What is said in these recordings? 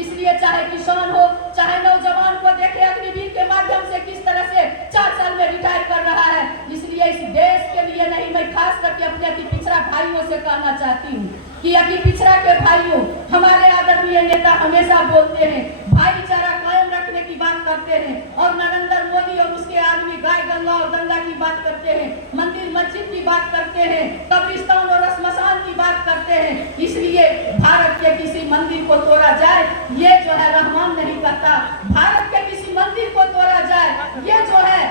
इसलिए चाहे किसान हो, चाहे नौजवान को देखे अग्निवीर के माध्यम से किस तरह से 4 साल में रिटायर कर रहा है। इसलिए इस देश के लिए नहीं, मैं खास करके अपने अति पिछड़ा भाइयों से कहना चाहती हूँ कि अति पिछड़ा के भाइयों, हमारे आदरणीय नेता हमेशा बोलते हैं भाईचारा कायम रखने की बात करते हैं, और नरेंद्र मोदी और उसके आदमी गाय गंगा और गंगा की बात करते हैं, मंदिर मस्जिद की बात करते हैं, कब्रिस्तान और श्मशान की बात करते हैं। इसलिए भारत के किसी मंदिर को तोड़ा जाए, ये जो है रहमान नहीं करता। भारत के किसी मंदिर को तोड़ा जाए, ये जो है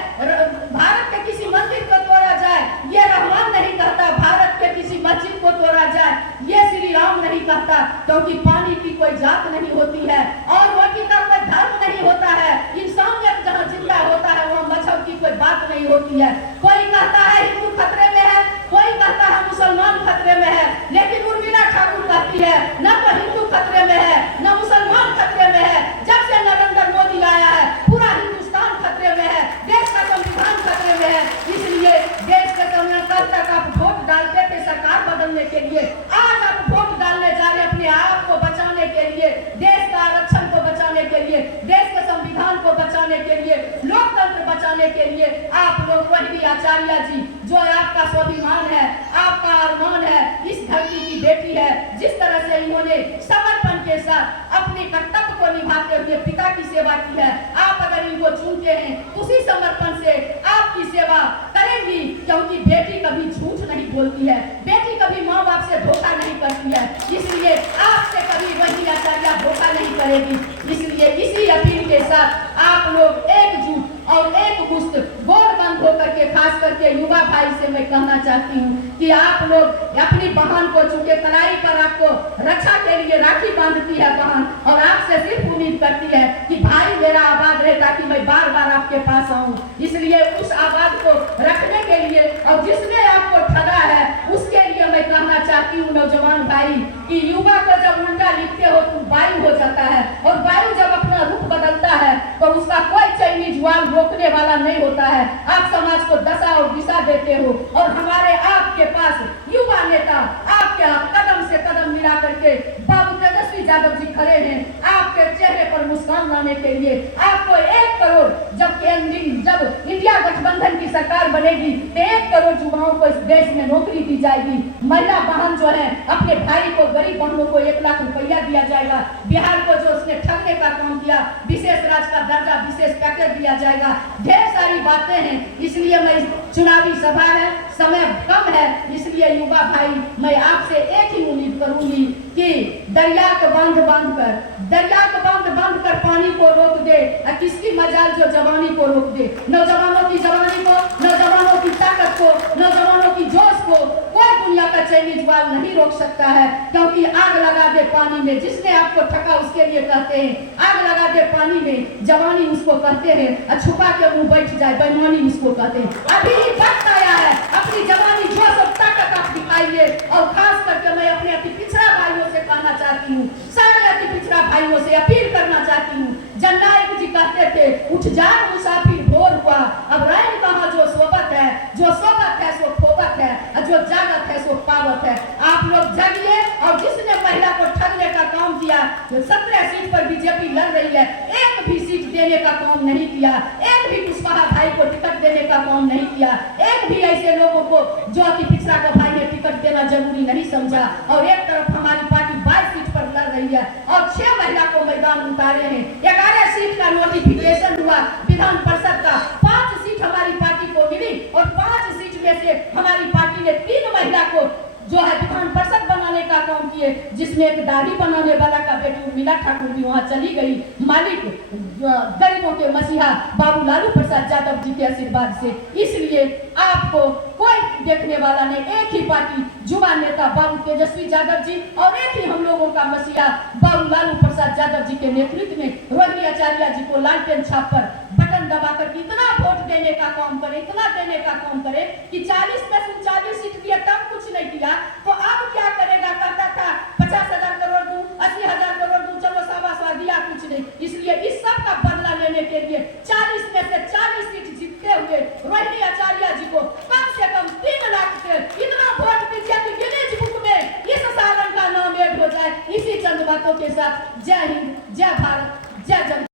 भारत के किसी मंदिर को तोड़ा जाए, ये रहमान नहीं करता। भारत के किसी मस्जिद को तोड़ा जाए, ये श्री राम नहीं कहता, क्योंकि पानी की कोई जात नहीं होती है और रोटी का कोई धर्म नहीं होता है। इंसानियत जहाँ जिंदा होता है वहाँ मजहब की कोई बात नहीं होती है। कोई कहता है हिंदू खतरे में है, कोई कहता है मुसलमान खतरे में है, लेकिन उर्मिला ठाकुर कहती है न तो हिंदू खतरे में है न मुसलमान खतरे में है। जब से नरेंद्र मोदी आया है पूरा हिंदुस्तान खतरे में है, देश का संविधान खतरे में है। इसलिए देश के समय कल तक आप वोट डालते थे सरकार बदलने के लिए, आज आप वोट डालने जा रहे अपने आप को बचाने के लिए, देश का आरक्षण को बचाने के लिए, देश के संविधान को बचाने के लिए, लोकतंत्र बचाने के लिए। आप लोग वही आचार्य जी जो आपका स्वाभिमान है, आपका अरमान है, इस धरती की बेटी है, जिस तरह से इन्होंने समर्पण के साथ अपने कर्तव्य को निभाते हुए पिता की सेवा की है, आप अगर इनको चुनते हैं उसी समर्पण से आपकी सेवा करेंगी, क्योंकि बेटी कभी झूठ नहीं बोलती है, बेटी कभी माँ बाप से धोखा नहीं करती है। इसलिए आपसे कभी वही आचार्य धोखा नहीं करेगी। इसलिए इसी अपील के साथ आप लोग एकजुट और एकमुश्त गोरबंद होकर के, खास करके युवा भाई से मैं कहना चाहती हूँ कि आप लोग अपनी बहन को, चूंकि कलाई पर आपको रक्षा के लिए राखी बांधती है बहन, और आपसे सिर्फ उम्मीद करती है कि भाई मेरा आबाद रहे ताकि मैं बार बार आपके पास आऊँ। इसलिए उस आबाद को रखने के लिए और जिसने आपको ठगा है उसके लिए मैं कहना चाहती हूँ नौजवान भाई कि युवा को जब उल्टा लिखते हो तो वायु हो जाता है, और वायु जब अपना रुख बदलता है तो उसका कोई चैनी ज्वाल रोकने वाला नहीं होता है। आप समाज को दशा और दिशा देते हो, और हमारे आपके पास युवा नेता आपके कदम से कदम मिला करके बाबू तेजस्वी यादव जी खड़े हैं, आपके चेहरे पर मुस्कान लाने के लिए। आपको 1 करोड़ जब इंडिया गठबंधन की सरकार बनेगी तो 1 करोड़ युवाओं को इस देश में नौकरी दी जाएगी। महिला बहन जो है अपने भाई को, गरीब बहनों को 1 लाख रुपया दिया जाएगा। बिहार को जो उसने ठगने का काम किया, विशेष राज्य का दर्जा, विशेष पैकेज दिया जाएगा। ढेर सारी बातें हैं। इसलिए मैं चुनावी सभा है, समय कम है, इसलिए युवा भाई मैं आपसे एक ही उम्मीद करूंगी कि दरिया को बांध कर पानी को रोक दे, और किसकी मजाल जो जवानी को रोक दे। नौजवानों की जवानी को, नौजवानों की ताकत को, नौजवानों की जोश को कोई दुनिया का चैनी ज्वाल नहीं रोक सकता है, क्योंकि आग लगा दे पानी में, जिसने आपको ठगा उसके लिए कहते हैं आग लगा दे पानी में, जवानी उसको कहते हैं, और छुपा के मुंह बैठ जाए बेईमानी उसको कहते हैं। अभी वक्त आया है, अपनी जवानी जोश और ताकत आप दिखाइए। और खास करके मैं अपने अति पिछड़ा भाइयों से कहना चाहती हूँ, सारे अति पिछड़ा भाइयों से अपील करना चाहती हूँ। जननायक जी कहते थे उठ जाए मुसाफिर भोर हुआ, अब रैन कहाँ जो सोबत है, जो सोबत है सो फोबत है, और जो जागत है सो पावत है। आप लोग जागिए, और जिसने महिला को ठगने का काम किया, 17 सीट पर बीजेपी लड़ रही है, एक भी सीट देने का काम नहीं किया, एक भी कुशवाहा भाई को टिकट देने का काम नहीं किया, एक भी ऐसे लोगों को जो अति पिछड़ा का भाई ने टिकट देना जरूरी नहीं समझा। और एक तरफ हमारी पार्टी 22 सीट पर लड़ रही है और 6 महिला को मैदान उतारे हैं। 11 सीट का नोटिफिकेशन हुआ विधान परिषद का, 5 सीट हमारी पार्टी को मिली, और 5 सीट में से हमारी पार्टी ने 3 महिला को जो है विधान परिषद बनाने का काम किए, जिसमें एक दाढ़ी बनाने वाला का बेटी उर्मिला ठाकुर भी वहाँ चली गई। मालिक गरीबों के मसीहा बाबू लालू प्रसाद यादव जी के आशीर्वाद से। इसलिए आपको कोई देखने वाला नहीं, एक ही पार्टी, युवा नेता बाबू तेजस्वी यादव जी, और एक ही हम लोगों का मसीहा बाबू लालू प्रसाद यादव जी के नेतृत्व में रोहिणी आचार्य जी को लालटेन छाप पर बटन दबाकर इतना वोट देने का काम करे, इतना देने का काम करे कि